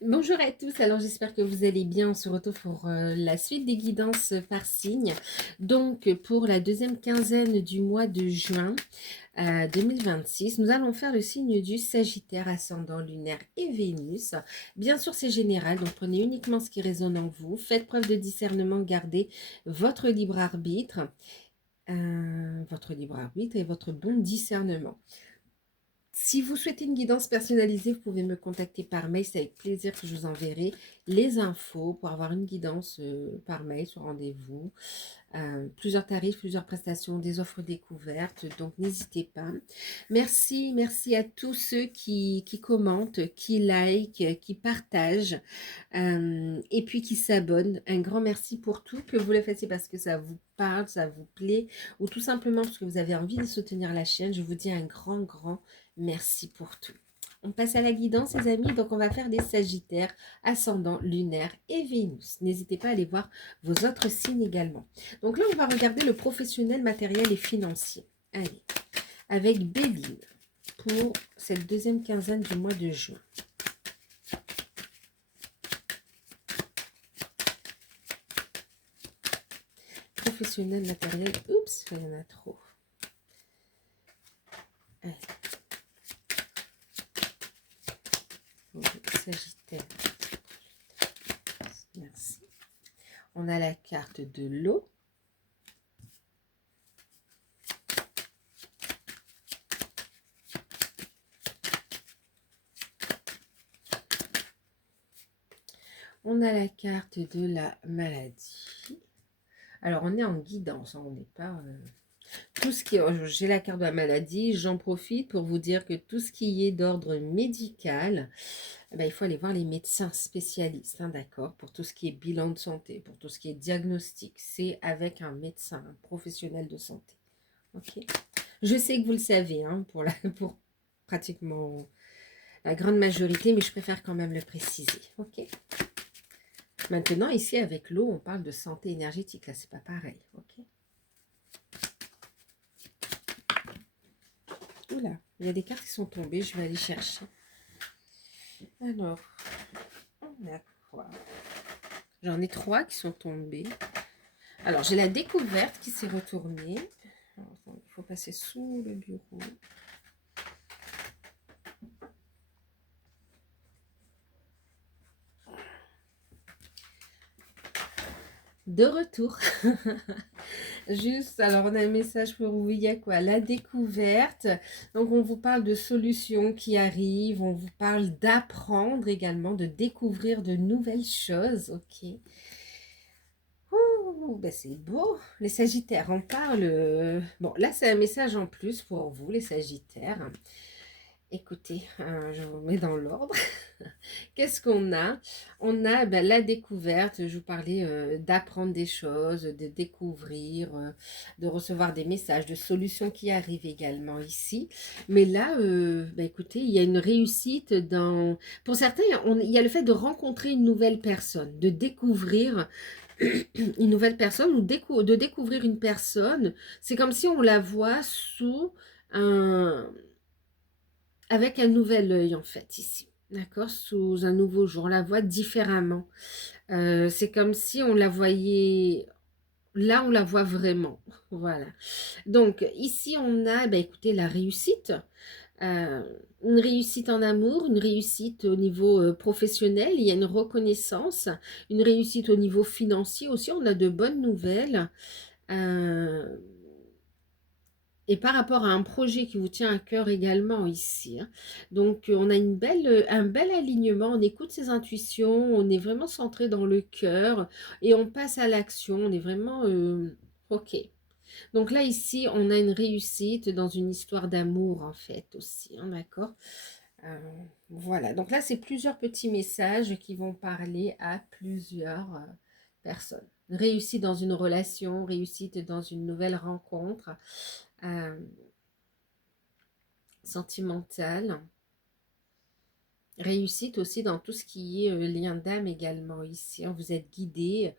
Bonjour à tous, alors j'espère que vous allez bien. On se retrouve pour la suite des guidances par signe. Donc pour la deuxième quinzaine du mois de juin 2026, nous allons faire le signe du Sagittaire, ascendant lunaire et Vénus. Bien sûr c'est général, donc prenez uniquement ce qui résonne en vous. Faites preuve de discernement, gardez votre libre arbitre, et votre bon discernement. Si vous souhaitez une guidance personnalisée, vous pouvez me contacter par mail. C'est avec plaisir que je vous enverrai les infos pour avoir une guidance par mail sur rendez-vous. Plusieurs tarifs, plusieurs prestations, des offres découvertes. Donc, n'hésitez pas. Merci, merci à tous ceux qui commentent, qui likent, qui partagent et puis qui s'abonnent. Un grand merci pour tout. Que vous le fassiez parce que ça vous parle, ça vous plaît ou tout simplement parce que vous avez envie de soutenir la chaîne. Je vous dis un grand merci pour tout. On passe à la guidance, les amis. Donc, on va faire des Sagittaires, ascendant, lunaire et Vénus. N'hésitez pas à aller voir vos autres signes également. Donc là, on va regarder le professionnel, matériel et financier. Allez, avec Béline pour cette deuxième quinzaine du mois de juin. Professionnel, matériel, oups, il y en a trop. Allez. Sagittaire. Merci. On a la carte de l'eau. On a la carte de la maladie. Alors, on est en guidance, hein, on n'est pas... tout ce qui est... J'ai la carte de la maladie, j'en profite pour vous dire que tout ce qui est d'ordre médical, ben, il faut aller voir les médecins spécialistes, hein, d'accord, pour tout ce qui est bilan de santé, pour tout ce qui est diagnostic, c'est avec un médecin, un professionnel de santé. Ok. Je sais que vous le savez, hein, pour pratiquement la grande majorité, mais je préfère quand même le préciser. Ok. Maintenant, ici, avec l'eau, on parle de santé énergétique. Là, c'est pas pareil. Ok. Oula, il y a des cartes qui sont tombées. Je vais aller chercher. Alors, on a quoi? J'en ai 3 qui sont tombées. Alors, j'ai la découverte qui s'est retournée. Alors, il faut passer sous le bureau. De retour. Juste, alors on a un message pour vous, il y a quoi? La découverte. Donc on vous parle de solutions qui arrivent, on vous parle d'apprendre également, de découvrir de nouvelles choses. Ok. Ouh, ben c'est beau. Les Sagittaires, on parle... Bon, là c'est un message en plus pour vous, les Sagittaires. Écoutez, je vous mets dans l'ordre. Qu'est-ce qu'on a? On a ben, la découverte, je vous parlais d'apprendre des choses, de découvrir, de recevoir des messages, de solutions qui arrivent également ici. Mais là, ben, écoutez, il y a une réussite dans... Pour certains, il y a le fait de rencontrer une nouvelle personne, de découvrir une nouvelle personne ou de découvrir une personne. C'est comme si on la voit sous un avec un nouvel œil en fait ici, d'accord, sous un nouveau jour, on la voit différemment. C'est comme si on la voyait, là on la voit vraiment, voilà. Donc ici on a, ben, écoutez, la réussite, euh, une réussite en amour, une réussite au niveau professionnel, il y a une reconnaissance, une réussite au niveau financier aussi, on a de bonnes nouvelles. Euh, Et par rapport à un projet qui vous tient à cœur également ici, hein. Donc, on a un bel alignement, on écoute ses intuitions, on est vraiment centré dans le cœur et on passe à l'action, on est vraiment... ok. Donc là, ici, on a une réussite dans une histoire d'amour en fait aussi, hein, d'accord. Euh, voilà, donc là, c'est plusieurs petits messages qui vont parler à plusieurs personnes. Réussite dans une relation, réussite dans une nouvelle rencontre. Euh, Sentimentale, réussite aussi dans tout ce qui est lien d'âme également ici, hein. Vous êtes guidé,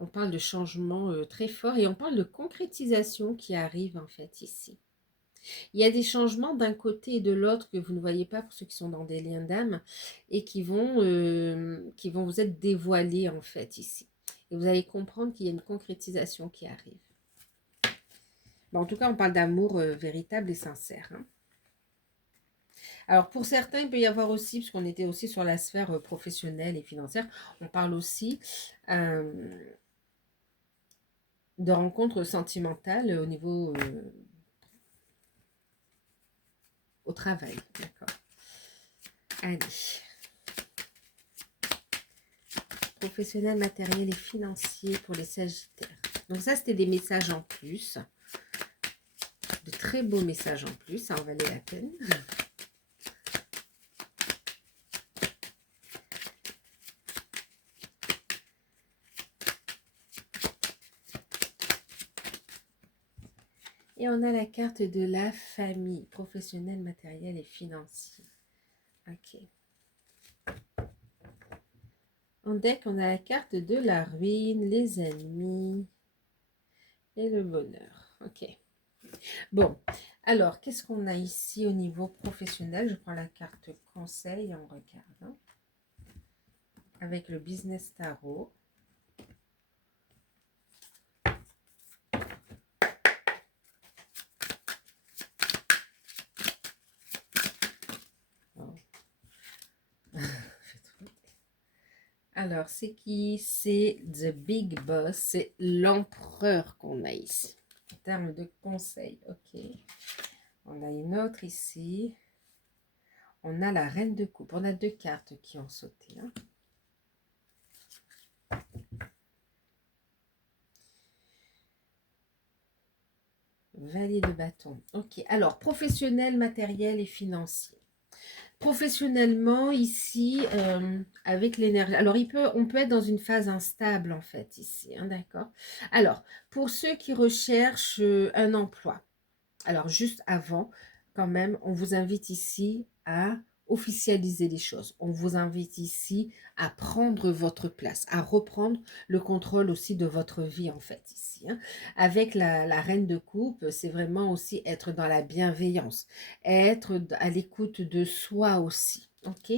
on parle de changement très fort et on parle de concrétisation qui arrive en fait ici. Il y a des changements d'un côté et de l'autre que vous ne voyez pas pour ceux qui sont dans des liens d'âme et qui vont vous être dévoilés en fait ici. Et vous allez comprendre qu'il y a une concrétisation qui arrive. Bon, en tout cas, on parle d'amour véritable et sincère. Hein. Alors, pour certains, il peut y avoir aussi, parce qu'on était aussi sur la sphère professionnelle et financière, on parle aussi de rencontres sentimentales au niveau au travail. D'accord. Allez. Professionnel, matériel et financier pour les Sagittaires. Donc ça, c'était des messages en plus. De très beaux messages en plus. Ça en valait la peine. Et on a la carte de la famille. Professionnel, matériel et financier. Ok. En deck, on a la carte de la ruine, les ennemis et le bonheur. Ok. Bon, alors, qu'est-ce qu'on a ici au niveau professionnel? Je prends la carte conseil et on regarde. Hein, avec le business tarot. Oh. Alors, c'est qui? C'est The Big Boss. C'est l'empereur qu'on a ici. En termes de conseil. Ok. On a une autre ici. On a la reine de coupe. On a deux cartes qui ont sauté. Hein. Valet de bâton. Ok. Alors, professionnel, matériel et financier. Professionnellement, ici, avec l'énergie. Alors, on peut être dans une phase instable, en fait, ici. Hein, d'accord. Alors, pour ceux qui recherchent un emploi. Alors, juste avant, quand même, on vous invite ici à officialiser les choses. On vous invite ici à prendre votre place, à reprendre le contrôle aussi de votre vie, en fait, ici. Hein. Avec la reine de coupe, c'est vraiment aussi être dans la bienveillance, être à l'écoute de soi aussi. Ok,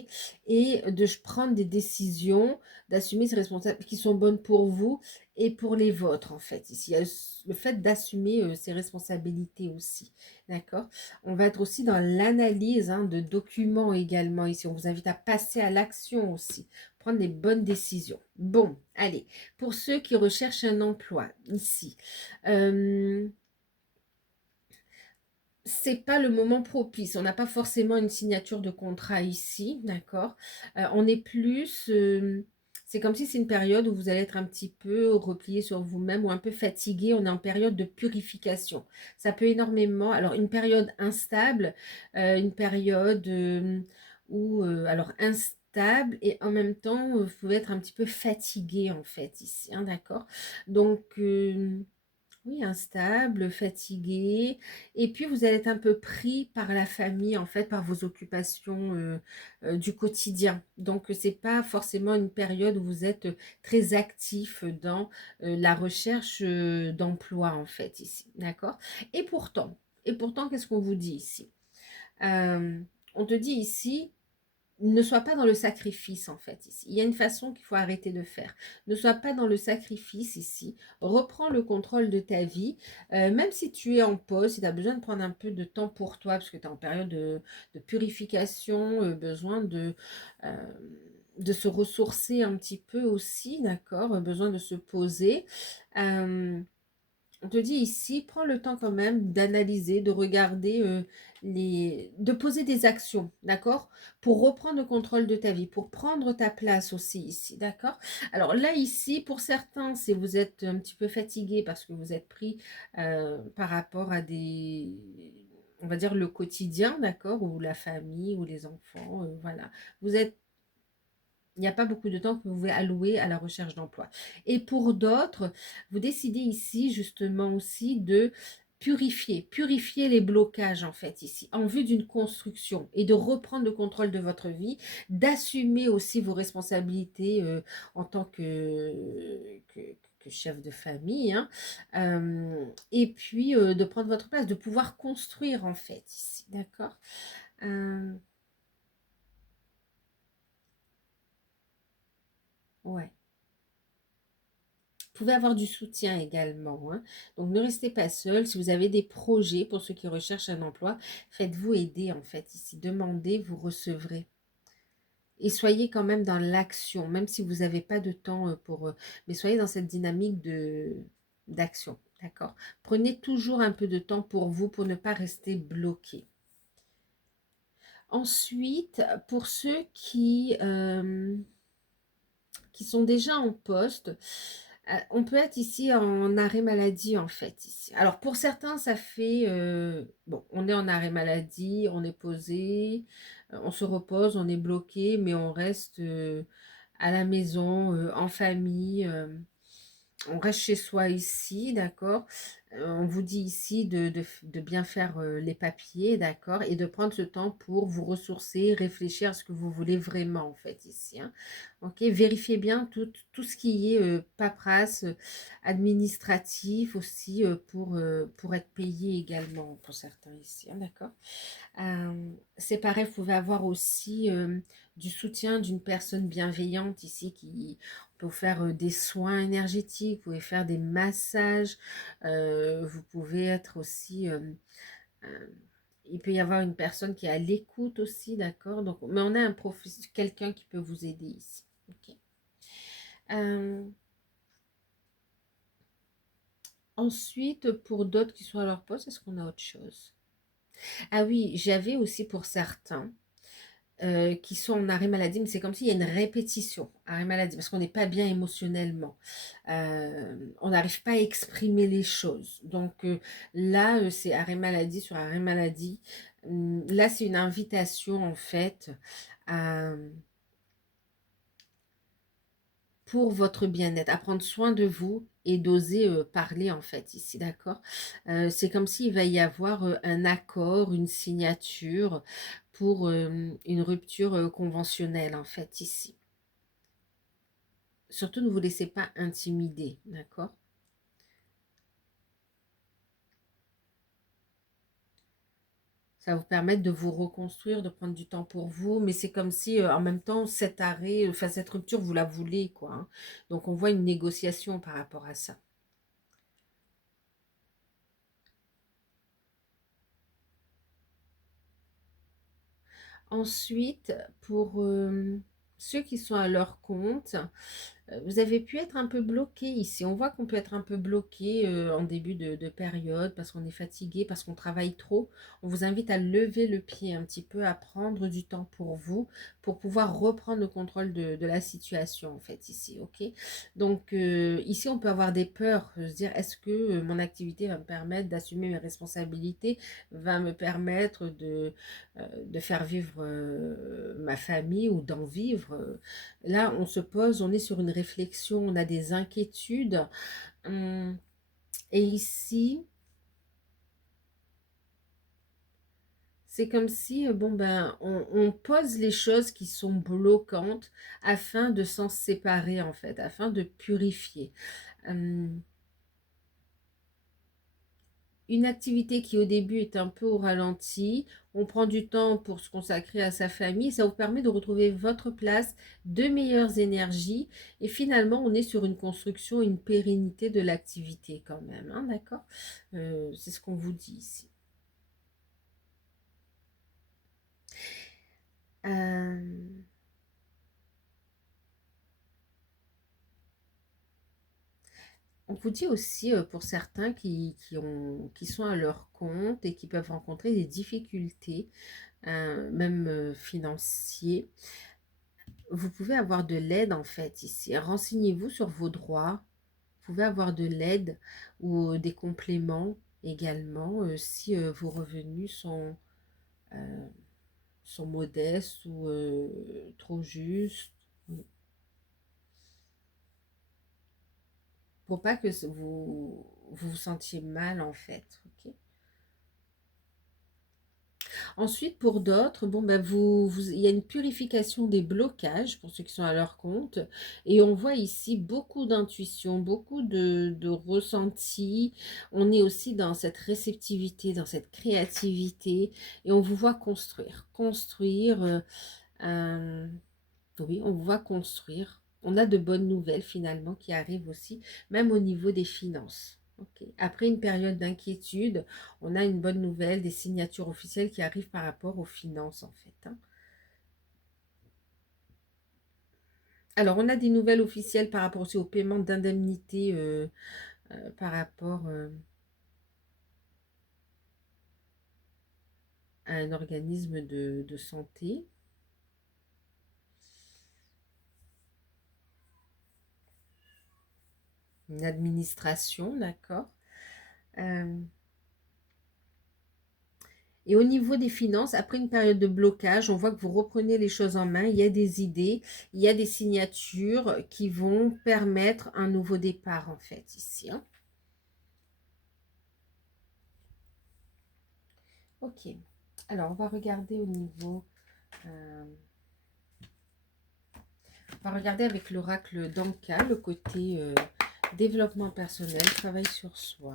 et de prendre des décisions, d'assumer ces responsabilités qui sont bonnes pour vous et pour les vôtres, en fait. Ici, il y a le fait d'assumer ses responsabilités aussi. D'accord. On va être aussi dans l'analyse de documents également ici. On vous invite à passer à l'action aussi. Prendre les bonnes décisions. Bon, allez. Pour ceux qui recherchent un emploi ici. C'est pas le moment propice. On n'a pas forcément une signature de contrat ici, d'accord. On est plus, c'est comme si c'est une période où vous allez être un petit peu replié sur vous-même ou un peu fatigué. On est en période de purification. Ça peut énormément. Alors une période instable, une période où, alors instable et en même temps, vous pouvez être un petit peu fatigué en fait ici, hein, d'accord. Donc oui, instable, fatigué. Et puis, vous allez être un peu pris par la famille, en fait, par vos occupations du quotidien. Donc, ce n'est pas forcément une période où vous êtes très actif dans la recherche d'emploi, en fait, ici. D'accord? Et pourtant, qu'est-ce qu'on vous dit ici? On te dit ici, ne sois pas dans le sacrifice en fait ici. Il y a une façon qu'il faut arrêter de faire. Ne sois pas dans le sacrifice ici. Reprends le contrôle de ta vie. Même si tu es en pause, si tu as besoin de prendre un peu de temps pour toi, parce que tu es en période de purification, besoin de se ressourcer un petit peu aussi, d'accord, besoin de se poser. On te dit ici, prends le temps quand même d'analyser, de regarder, de poser des actions, d'accord? Pour reprendre le contrôle de ta vie, pour prendre ta place aussi ici, d'accord? Alors là, ici, pour certains, c'est vous êtes un petit peu fatigué parce que vous êtes pris par rapport à on va dire le quotidien, d'accord? Ou la famille, ou les enfants, voilà. Vous êtes Il n'y a pas beaucoup de temps que vous pouvez allouer à la recherche d'emploi. Et pour d'autres, vous décidez ici justement aussi de purifier les blocages en fait ici, en vue d'une construction et de reprendre le contrôle de votre vie, d'assumer aussi vos responsabilités en tant que chef de famille, hein, et puis de prendre votre place, de pouvoir construire en fait ici, d'accord? Euh, ouais. Vous pouvez avoir du soutien également, hein. Donc ne restez pas seul. Si vous avez des projets pour ceux qui recherchent un emploi, faites-vous aider en fait ici. Demandez, vous recevrez. Et soyez quand même dans l'action, même si vous n'avez pas de temps pour... mais soyez dans cette dynamique d'action, d'accord? Prenez toujours un peu de temps pour vous, pour ne pas rester bloqué. Ensuite, pour ceux qui sont déjà en poste, on peut être ici en arrêt maladie en fait. Ici. Alors pour certains, ça fait... bon, on est en arrêt maladie, on est posé, on se repose, on est bloqué, mais on reste à la maison, en famille. On reste chez soi ici, d'accord? On vous dit ici de bien faire les papiers, d'accord? Et de prendre ce temps pour vous ressourcer, réfléchir à ce que vous voulez vraiment, en fait, ici, hein. Ok? Vérifiez bien tout ce qui est paperasse, administratif aussi, pour être payé également pour certains ici, hein, d'accord? C'est pareil, vous pouvez avoir aussi du soutien d'une personne bienveillante ici qui peut vous faire des soins énergétiques, vous pouvez faire des massages, vous pouvez être aussi... euh, il peut y avoir une personne qui est à l'écoute aussi, d'accord? Donc, mais on a un quelqu'un qui peut vous aider ici. Ok. Euh, ensuite, pour d'autres qui sont à leur poste, est-ce qu'on a autre chose? Ah oui, j'avais aussi pour certains qui sont en arrêt maladie, mais c'est comme s'il y a une répétition, arrêt maladie, parce qu'on n'est pas bien émotionnellement. On n'arrive pas à exprimer les choses. Donc là, c'est arrêt maladie sur arrêt maladie. Là, c'est une invitation, en fait, à, pour votre bien-être, à prendre soin de vous et d'oser parler, en fait, ici, d'accord? C'est comme s'il va y avoir un accord, une signature pour une rupture conventionnelle, en fait, ici. Surtout, ne vous laissez pas intimider, d'accord? Ça va vous permettre de vous reconstruire, de prendre du temps pour vous, mais c'est comme si, en même temps, cet arrêt, enfin, cette rupture, vous la voulez, quoi, hein. Donc, on voit une négociation par rapport à ça. Ensuite, pour ceux qui sont à leur compte, vous avez pu être un peu bloqué ici. On voit qu'on peut être un peu bloqué en début de période parce qu'on est fatigué, parce qu'on travaille trop. On vous invite à lever le pied un petit peu, à prendre du temps pour vous, pour pouvoir reprendre le contrôle de la situation en fait ici, ok? Donc ici, on peut avoir des peurs, se dire est-ce que mon activité va me permettre d'assumer mes responsabilités, va me permettre de faire vivre ma famille ou d'en vivre. Là, on se pose, on est sur une réflexion, on a des inquiétudes. Hum, Et ici, c'est comme si, bon ben, on pose les choses qui sont bloquantes afin de s'en séparer en fait, afin de purifier. Hum, Une activité qui au début est un peu au ralenti, on prend du temps pour se consacrer à sa famille, ça vous permet de retrouver votre place, de meilleures énergies, et finalement on est sur une construction, une pérennité de l'activité quand même, hein, d'accord? C'est ce qu'on vous dit ici. Euh, on vous dit aussi pour certains qui sont à leur compte et qui peuvent rencontrer des difficultés, même financières. Vous pouvez avoir de l'aide en fait ici. Renseignez-vous sur vos droits. Vous pouvez avoir de l'aide ou des compléments également si vos revenus euh, sont modestes ou trop justes. Pour pas que vous vous sentiez mal en fait. Ok. Ensuite, pour d'autres, bon, ben il y a une purification des blocages pour ceux qui sont à leur compte. Et on voit ici beaucoup d'intuition, beaucoup de ressenti. On est aussi dans cette réceptivité, dans cette créativité. Et on vous voit construire. Construire, oui, on vous voit construire. On a de bonnes nouvelles finalement qui arrivent aussi, même au niveau des finances. Ok. Après une période d'inquiétude, on a une bonne nouvelle, des signatures officielles qui arrivent par rapport aux finances en fait, hein. Alors, on a des nouvelles officielles par rapport aussi au paiement d'indemnités par rapport à un organisme de santé, une administration, d'accord. Euh, Et au niveau des finances, après une période de blocage, on voit que vous reprenez les choses en main. Il y a des idées, il y a des signatures qui vont permettre un nouveau départ, en fait, ici, hein. Ok. Alors, on va regarder au niveau... on va regarder avec l'oracle d'Anka, le côté développement personnel, travail sur soi.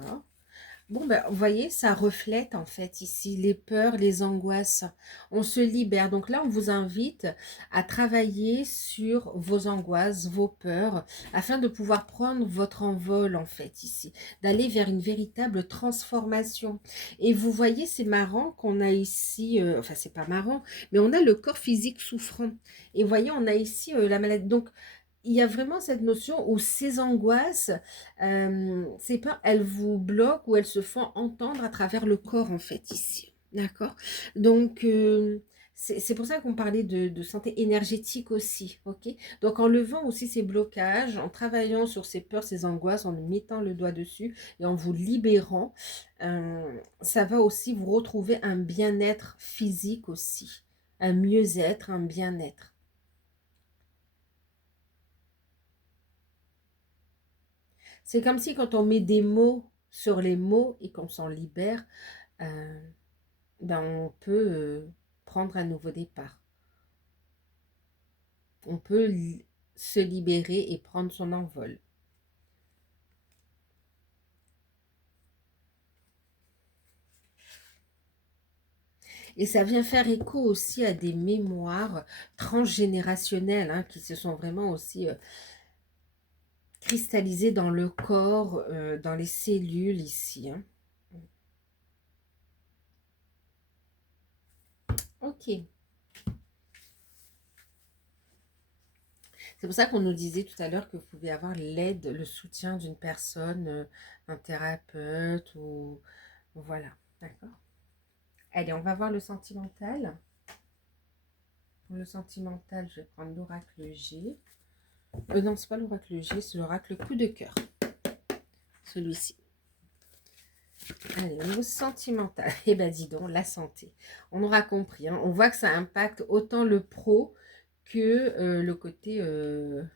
Bon, ben, vous voyez, ça reflète en fait ici les peurs, les angoisses. On se libère. Donc là, on vous invite à travailler sur vos angoisses, vos peurs, afin de pouvoir prendre votre envol en fait ici, d'aller vers une véritable transformation. Et vous voyez, c'est marrant qu'on a ici, enfin c'est pas marrant, mais on a le corps physique souffrant. Et vous voyez, on a ici la maladie. Donc, il y a vraiment cette notion où ces angoisses, c'est pas, elles vous bloquent ou elles se font entendre à travers le corps en fait ici. D'accord. Donc, c'est pour ça qu'on parlait de santé énergétique aussi. Ok. Donc, en levant aussi ces blocages, en travaillant sur ces peurs, ces angoisses, en mettant le doigt dessus et en vous libérant, ça va aussi vous retrouver un bien-être physique aussi, un mieux-être, un bien-être. C'est comme si quand on met des mots sur les mots et qu'on s'en libère, euh, ben on peut prendre un nouveau départ. On peut se libérer et prendre son envol. Et ça vient faire écho aussi à des mémoires transgénérationnelles, hein, qui se sont vraiment aussi cristallisées dans le corps, dans les cellules ici, hein. Ok. C'est pour ça qu'on nous disait tout à l'heure que vous pouvez avoir l'aide, le soutien d'une personne, un thérapeute ou... Voilà, d'accord. Allez, on va voir le sentimental. Pour le sentimental, je vais prendre l'oracle G. Non, c'est pas l'oracle G, c'est l'oracle coup de cœur. Celui-ci. Allez, au niveau sentimental, eh ben dis donc, la santé. On aura compris, hein. On voit que ça impacte autant le pro que le côté... que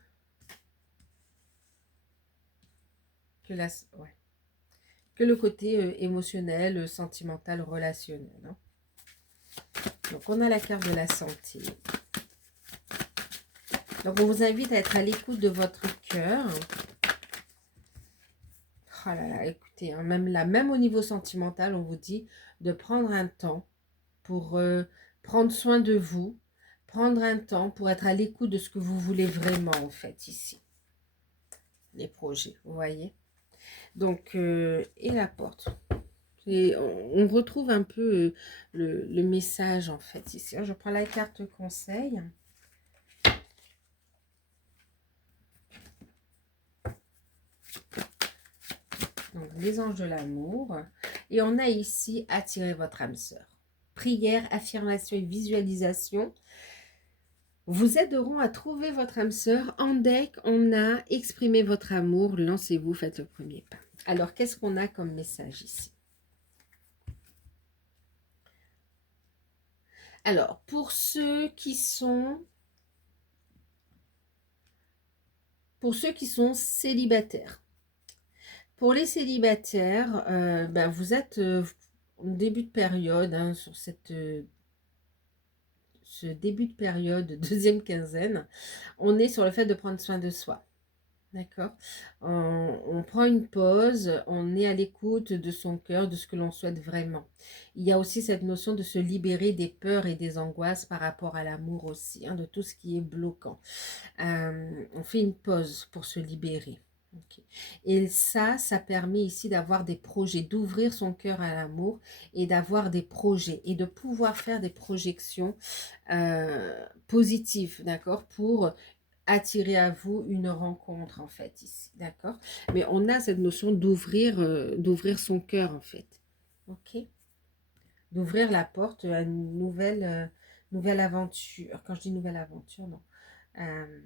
la, ouais, que le côté émotionnel, sentimental, relationnel, hein. Donc, on a la carte de la santé. Donc, on vous invite à être à l'écoute de votre cœur. Oh là là, écoutez, hein, même là, même au niveau sentimental, on vous dit de prendre un temps pour prendre soin de vous, prendre un temps pour être à l'écoute de ce que vous voulez vraiment, en fait, ici. Les projets, vous voyez. Donc, et la porte. Et on retrouve un peu le message, en fait, ici. Je prends la carte conseil. Donc, les anges de l'amour. Et on a ici attirer votre âme sœur. Prière, affirmation et visualisation vous aideront à trouver votre âme sœur. En deck, on a exprimé votre amour. Lancez-vous, faites le premier pas. Alors, qu'est-ce qu'on a comme message ici? Alors, pour ceux qui sont célibataires. Pour les célibataires, ben vous êtes début de période, hein, sur ce début de période, deuxième quinzaine, on est sur le fait de prendre soin de soi. D'accord. On prend une pause, on est à l'écoute de son cœur, de ce que l'on souhaite vraiment. Il y a aussi cette notion de se libérer des peurs et des angoisses par rapport à l'amour aussi, hein, de tout ce qui est bloquant. On fait une pause pour se libérer. Ok. Et ça permet ici d'avoir des projets, d'ouvrir son cœur à l'amour et d'avoir des projets et de pouvoir faire des projections positives, d'accord, pour attirer à vous une rencontre en fait ici, d'accord. Mais on a cette notion d'ouvrir son cœur en fait, ok, d'ouvrir la porte à une nouvelle aventure. Quand je dis nouvelle aventure, non, Euh,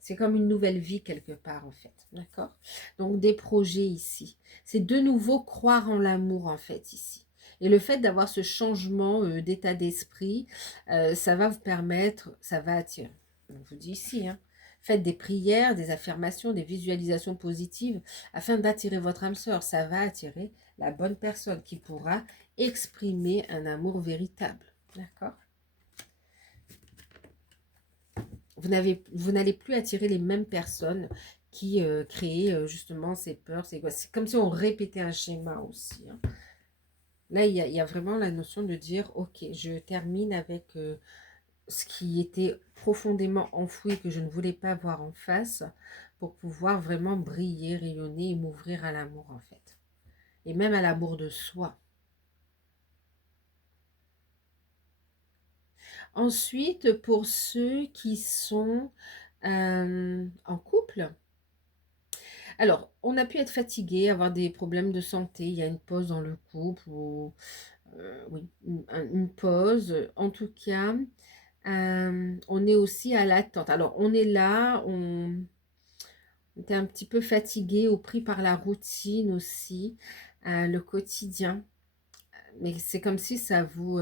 c'est comme une nouvelle vie quelque part en fait, d'accord. Donc des projets ici, c'est de nouveau croire en l'amour en fait ici. Et le fait d'avoir ce changement d'état d'esprit, ça va vous permettre, ça va attirer. On vous dit ici, hein, faites des prières, des affirmations, des visualisations positives afin d'attirer votre âme sœur. Ça va attirer la bonne personne qui pourra exprimer un amour véritable, d'accord. Vous n'allez plus attirer les mêmes personnes qui créent justement ces peurs. C'est comme si on répétait un schéma aussi, hein. Là, il y a vraiment la notion de dire, ok, je termine avec ce qui était profondément enfoui, que je ne voulais pas voir en face, pour pouvoir vraiment briller, rayonner et m'ouvrir à l'amour en fait. Et même à l'amour de soi. Ensuite, pour ceux qui sont en couple, alors, on a pu être fatigué, avoir des problèmes de santé, il y a une pause dans le couple, ou oui, une pause. En tout cas, on est aussi à l'attente. Alors, on est là, on était un petit peu fatigué, ou pris par la routine aussi, le quotidien. Mais c'est comme si ça vous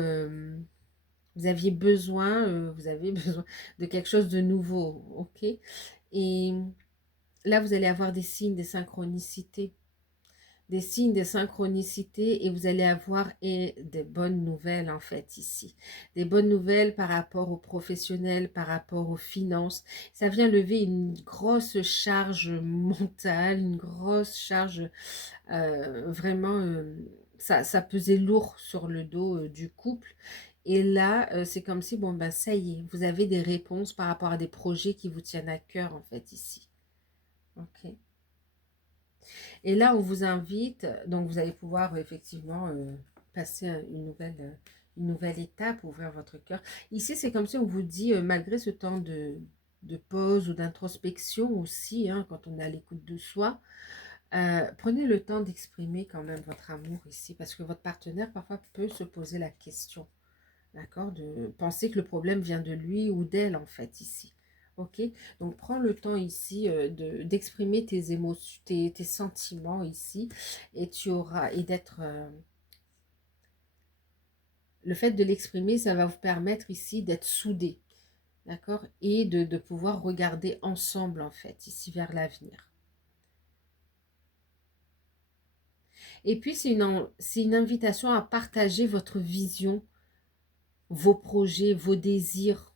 aviez besoin, vous avez besoin de quelque chose de nouveau, ok? Et là, vous allez avoir des signes, des signes de synchronicité, et vous allez avoir des bonnes nouvelles en fait ici. Des bonnes nouvelles par rapport aux professionnels, par rapport aux finances. Ça vient lever une grosse charge mentale, une grosse charge vraiment, ça pesait lourd sur le dos du couple. Et là, c'est comme si, bon, ben ça y est, vous avez des réponses par rapport à des projets qui vous tiennent à cœur en fait ici. Ok. Et là, on vous invite, donc vous allez pouvoir effectivement passer une nouvelle étape, ouvrir votre cœur. Ici, c'est comme si on vous dit, malgré ce temps de pause ou d'introspection aussi, hein, quand on est à l'écoute de soi, prenez le temps d'exprimer quand même votre amour ici, parce que votre partenaire parfois peut se poser la question, d'accord, de penser que le problème vient de lui ou d'elle en fait ici. Ok, donc prends le temps ici d'exprimer tes émotions, tes sentiments ici, et tu auras, et d'être, le fait de l'exprimer, ça va vous permettre ici d'être soudés, d'accord, et de pouvoir regarder ensemble en fait, ici vers l'avenir. Et puis c'est une invitation à partager votre vision, vos projets, vos désirs,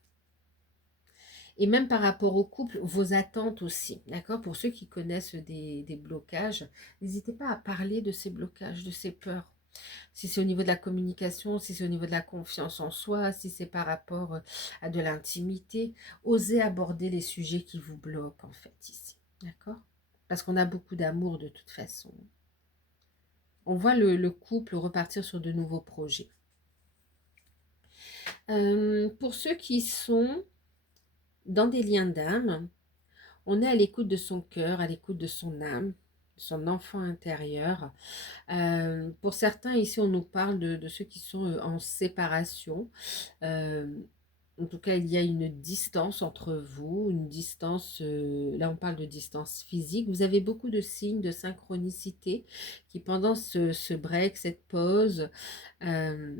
et même par rapport au couple, vos attentes aussi, d'accord? Pour ceux qui connaissent des blocages, n'hésitez pas à parler de ces blocages, de ces peurs. Si c'est au niveau de la communication, si c'est au niveau de la confiance en soi, si c'est par rapport à de l'intimité, osez aborder les sujets qui vous bloquent en fait ici, d'accord? Parce qu'on a beaucoup d'amour de toute façon. On voit le couple repartir sur de nouveaux projets. Pour ceux qui sont dans des liens d'âme, on est à l'écoute de son cœur, à l'écoute de son âme, son enfant intérieur. Pour certains, ici, on nous parle de ceux qui sont en séparation. Euh, En tout cas, il y a une distance entre vous, une distance, là on parle de distance physique. Vous avez beaucoup de signes de synchronicité qui, pendant ce break, cette pause, euh,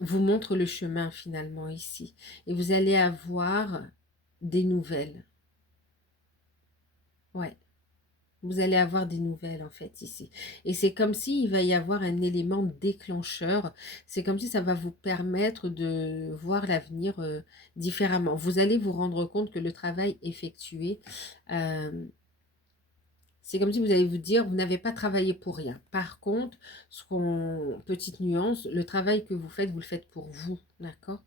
vous montrent le chemin finalement ici. Et vous allez avoir des nouvelles. Ouais. Vous allez avoir des nouvelles en fait ici. Et c'est comme s'il va y avoir un élément déclencheur. C'est comme si ça va vous permettre de voir l'avenir différemment. Vous allez vous rendre compte que le travail effectué, euh, c'est comme si vous allez vous dire, vous n'avez pas travaillé pour rien. Par contre, petite nuance, le travail que vous le faites pour vous, d'accord?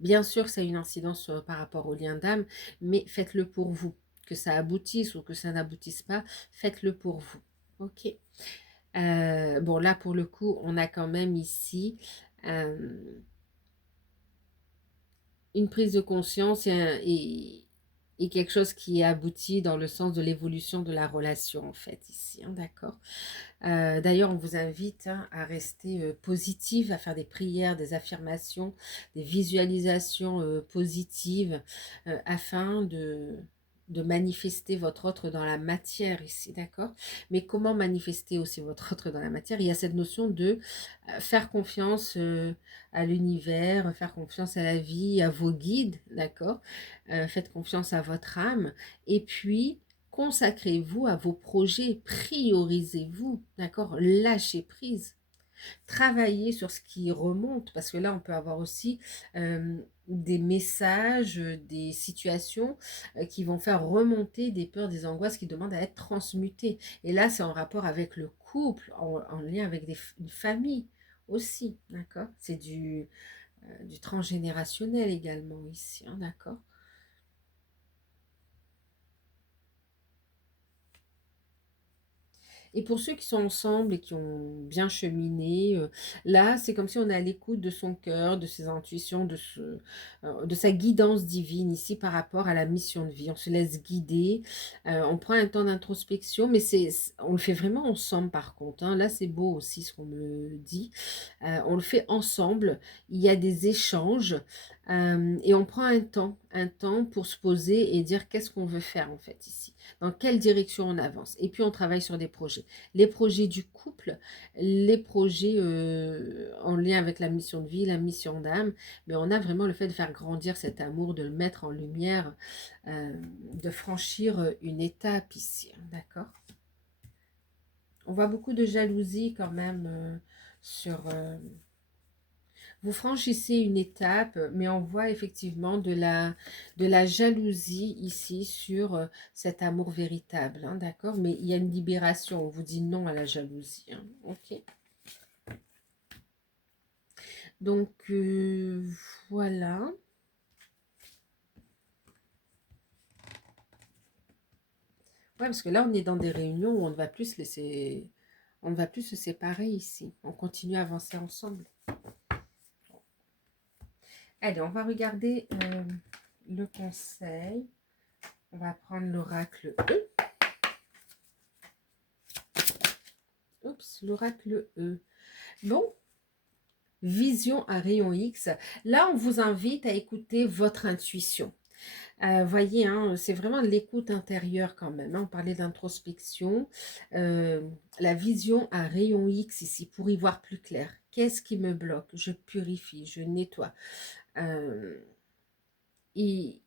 Bien sûr, ça a une incidence par rapport au lien d'âme, mais faites-le pour vous. Que ça aboutisse ou que ça n'aboutisse pas, faites-le pour vous. Ok. Bon, là, pour le coup, on a quand même ici euh, une prise de conscience et quelque chose qui aboutit dans le sens de l'évolution de la relation, en fait, ici, hein, d'accord? D'ailleurs, on vous invite hein, à rester positive, à faire des prières, des affirmations, des visualisations positives afin de manifester votre autre dans la matière ici, d'accord? Mais comment manifester aussi votre autre dans la matière? Il y a cette notion de faire confiance à l'univers, faire confiance à la vie, à vos guides, d'accord? Faites confiance à votre âme et puis consacrez-vous à vos projets, priorisez-vous, d'accord? Lâchez prise. Travaillez sur ce qui remonte, parce que là, on peut avoir aussi des messages, des situations qui vont faire remonter des peurs, des angoisses qui demandent à être transmutées. Et là, c'est en rapport avec le couple, en lien avec une famille aussi, d'accord? C'est du transgénérationnel également ici, hein, d'accord? Et pour ceux qui sont ensemble et qui ont bien cheminé, là, c'est comme si on est à l'écoute de son cœur, de ses intuitions, de sa guidance divine ici par rapport à la mission de vie. On se laisse guider, on prend un temps d'introspection, mais on le fait vraiment ensemble par contre, hein. Là, c'est beau aussi ce qu'on me dit. On le fait ensemble, il y a des échanges et on prend un temps pour se poser et dire qu'est-ce qu'on veut faire en fait ici, dans quelle direction on avance. Et puis on travaille sur des projets. Les projets du couple, les projets en lien avec la mission de vie, la mission d'âme, mais on a vraiment le fait de faire grandir cet amour, de le mettre en lumière, euh, de franchir une étape ici, hein, d'accord? On voit beaucoup de jalousie quand même sur... vous franchissez une étape, mais on voit effectivement de la jalousie ici sur cet amour véritable, hein, d'accord? Mais il y a une libération, on vous dit non à la jalousie, hein, ok? Donc, voilà. Ouais, parce que là, on est dans des réunions où on ne va plus se laisser... On ne va plus se séparer ici. On continue à avancer ensemble. Allez, on va regarder le conseil. On va prendre l'oracle E. Oups, l'oracle E. Bon, vision à rayon X. Là, on vous invite à écouter votre intuition. Voyez, hein, c'est vraiment de l'écoute intérieure quand même, hein. On parlait d'introspection. La vision à rayon X ici, pour y voir plus clair. Qu'est-ce qui me bloque? Je purifie, je nettoie. Et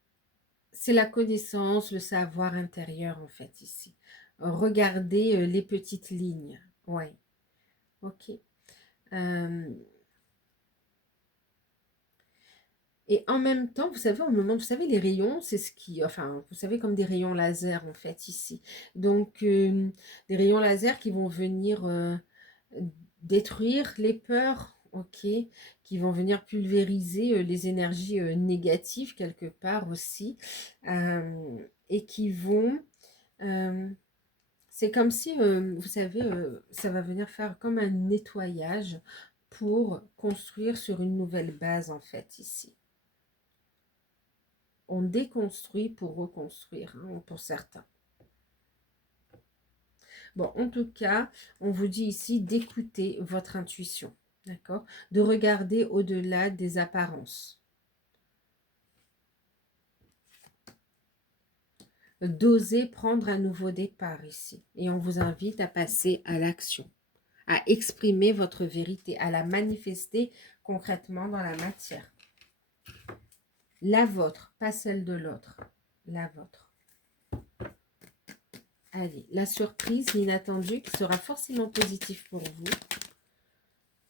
c'est la connaissance, le savoir intérieur en fait ici. Regardez les petites lignes. Ouais, ok. Euh, Et en même temps, vous savez, au moment, vous savez, les rayons, c'est ce qui, enfin, vous savez, comme des rayons laser, en fait, ici. Donc, des rayons laser qui vont venir détruire les peurs, ok, qui vont venir pulvériser les énergies négatives, quelque part aussi, et qui vont, euh, c'est comme si, vous savez, ça va venir faire comme un nettoyage pour construire sur une nouvelle base, en fait, ici. On déconstruit pour reconstruire, hein, pour certains. Bon, en tout cas, on vous dit ici d'écouter votre intuition, d'accord? De regarder au-delà des apparences. D'oser prendre un nouveau départ ici. Et on vous invite à passer à l'action, à exprimer votre vérité, à la manifester concrètement dans la matière. La vôtre, pas celle de l'autre. La vôtre. Allez, la surprise, l'inattendue qui sera forcément positif pour vous.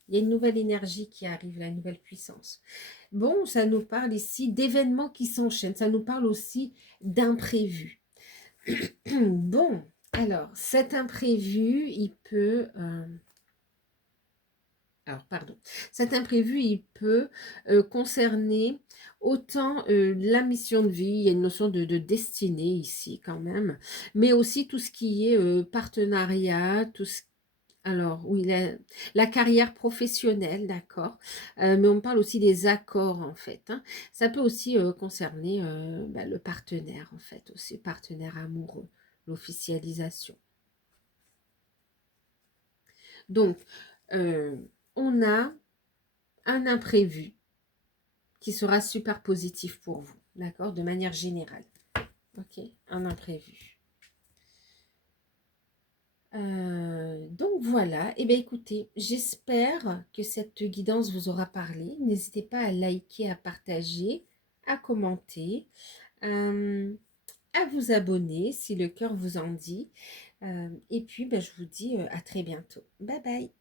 Il y a une nouvelle énergie qui arrive, la nouvelle puissance. Bon, ça nous parle ici d'événements qui s'enchaînent. Ça nous parle aussi d'imprévus. Bon, alors, cet imprévu, il peut... alors, pardon. Cet imprévu, il peut concerner autant la mission de vie, il y a une notion de destinée ici quand même, mais aussi tout ce qui est partenariat, tout ce alors, oui, la carrière professionnelle, d'accord. Mais on parle aussi des accords, en fait, hein. Ça peut aussi concerner bah, le partenaire, en fait, aussi, partenaire amoureux, l'officialisation. Donc, euh, on a un imprévu qui sera super positif pour vous, d'accord, de manière générale. Ok, un imprévu. Donc voilà, et bien écoutez, j'espère que cette guidance vous aura parlé. N'hésitez pas à liker, à partager, à commenter, euh, à vous abonner si le cœur vous en dit. Et puis, ben, je vous dis à très bientôt. Bye bye.